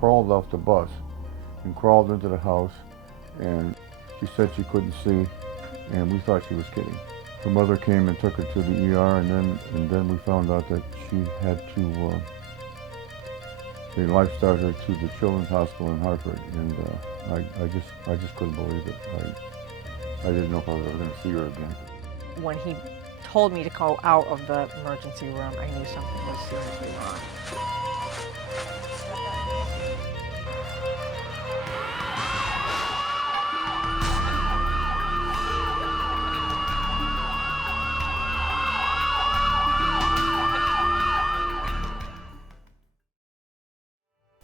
crawled off the bus and crawled into the house, and she said she couldn't see, and we thought she was kidding. Her mother came and took her to the ER, and then we found out that she had to, they life-started her to the Children's Hospital in Hartford, and I just couldn't believe it. I didn't know if I was ever going to see her again. When he told me to go out of the emergency room, I knew something was seriously wrong.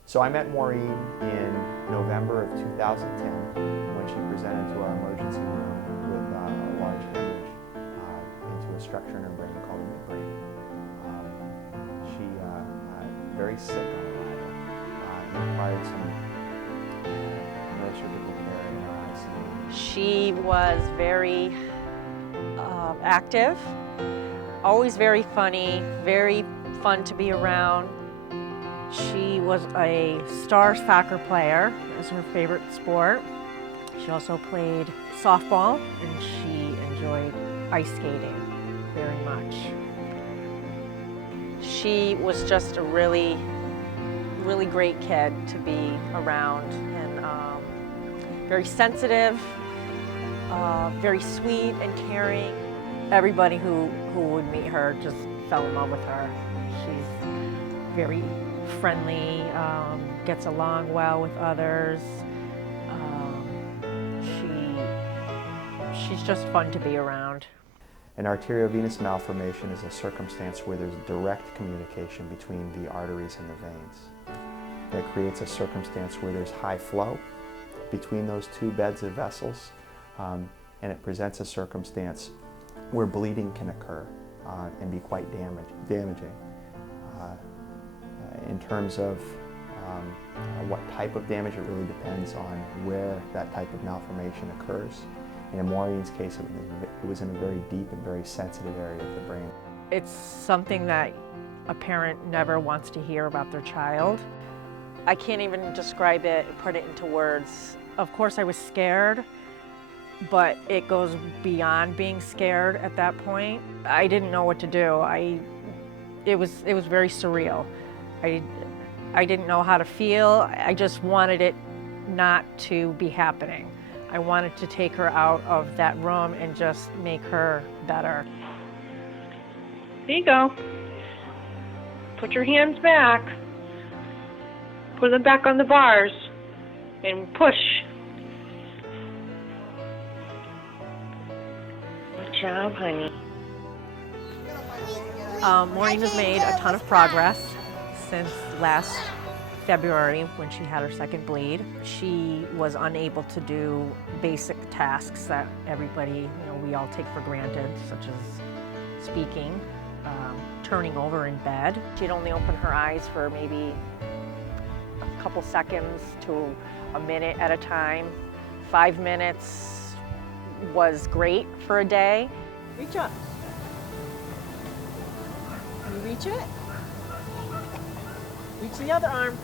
So I met Maureen in November of 2010 when she presented to our emergency room with a large hemorrhage into a structure in her brain called the midbrain. She very sick on arrival and required some neurosurgical care in our ICU. She was very active, always very funny, very fun to be around. She was a star soccer player. It was her favorite sport. She also played softball, and she enjoyed ice skating very much. She was just a really, really great kid to be around, and very sensitive, very sweet and caring. Everybody who would meet her just fell in love with her. She's very friendly, gets along well with others. She's just fun to be around. An arteriovenous malformation is a circumstance where there's direct communication between the arteries and the veins. That creates a circumstance where there's high flow between those two beds of vessels, and it presents a circumstance where bleeding can occur and be quite damaging. In terms of what type of damage, it really depends on where that type of malformation occurs. In Maureen's case, it was in a very deep and very sensitive area of the brain. It's something that a parent never wants to hear about their child. I can't even describe it, put it into words. Of course I was scared, but it goes beyond being scared at that point. I didn't know what to do. It was very surreal. I didn't know how to feel. I just wanted it not to be happening. I wanted to take her out of that room and just make her better. There you go. Put your hands back. Put them back on the bars and push. Good job, honey. Maureen has made a ton of progress since last February when she had her second bleed. She was unable to do basic tasks that everybody, we all take for granted, such as speaking, turning over in bed. She'd only open her eyes for maybe a couple seconds to a minute at a time. 5 minutes was great for a day. Reach up. Can you reach it? Reach the other arm.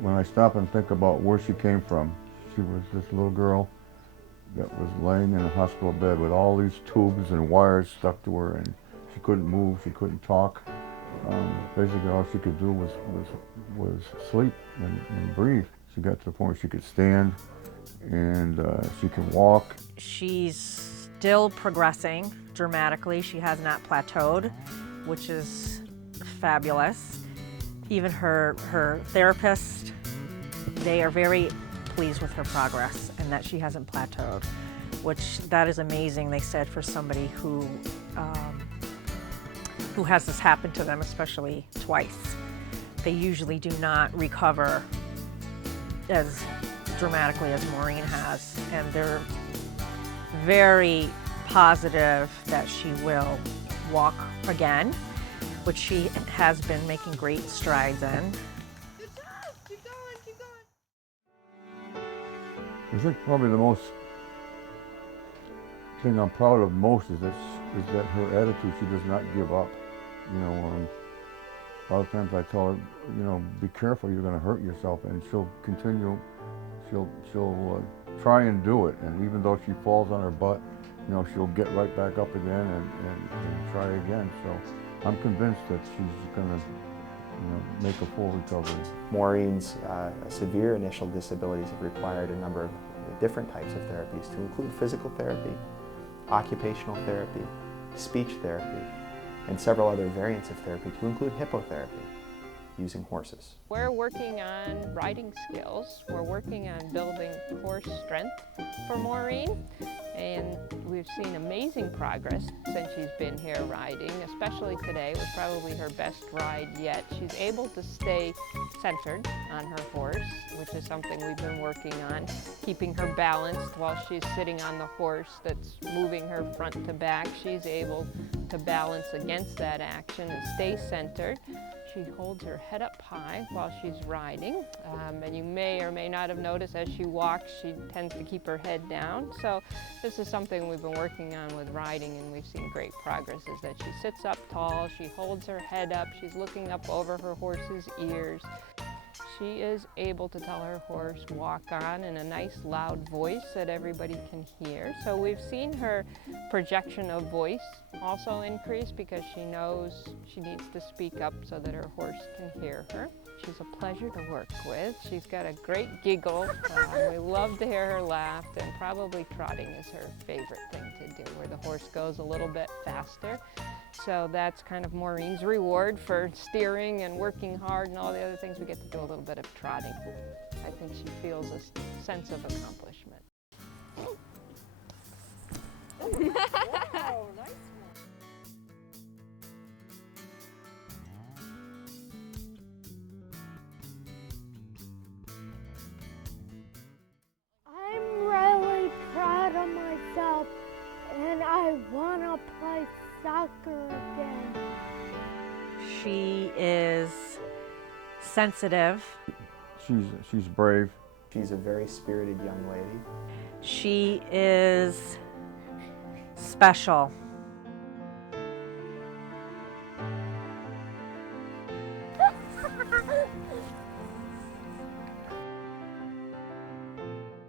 When I stop and think about where she came from, she was this little girl that was laying in a hospital bed with all these tubes and wires stuck to her, and she couldn't move, she couldn't talk. Basically all she could do was sleep and breathe. She got to the point where she could stand and she can walk. She's still progressing dramatically. She has not plateaued, which is fabulous. Even her therapist, they are very pleased with her progress and that she hasn't plateaued, which that is amazing, they said, for somebody who has this happen to them, especially twice. They usually do not recover as dramatically as Maureen has, and they're very positive that she will walk again, which she has been making great strides in. Good job, keep going, keep going. I think probably the most thing I'm proud of most is that her attitude, she does not give up. A lot of times I tell her, you know, be careful, you're going to hurt yourself, and she'll continue, she'll try and do it, and even though she falls on her butt, you know, she'll get right back up again and try again. So I'm convinced that she's going to, you know, make a full recovery. Maureen's severe initial disabilities have required a number of different types of therapies, to include physical therapy, occupational therapy, speech therapy, and several other variants of therapy, to include hippotherapy using horses. We're working on riding skills. We're working on building core strength for Maureen, and we've seen amazing progress since she's been here riding. Especially today was probably her best ride yet. She's able to stay centered on her horse, which is something we've been working on, keeping her balanced while she's sitting on the horse that's moving her front to back. She's able to balance against that action and stay centered. She holds her head up high while she's riding, and you may or may not have noticed as she walks, she tends to keep her head down. So this is something we've been working on with riding, and we've seen great progress, is that she sits up tall, she holds her head up, she's looking up over her horse's ears. She is able to tell her horse walk on in a nice loud voice that everybody can hear. So we've seen her projection of voice also increase, because she knows she needs to speak up so that her horse can hear her. She's a pleasure to work with. She's got a great giggle. We love to hear her laugh, and probably trotting is her favorite thing to do, where the horse goes a little bit faster. So that's kind of Maureen's reward for steering and working hard and all the other things. We get to do a little bit of trotting. I think she feels a sense of accomplishment. Wow, nice. I'm really proud of myself, and I want to play soccer again. She is sensitive. She's brave. She's a very spirited young lady. She is special.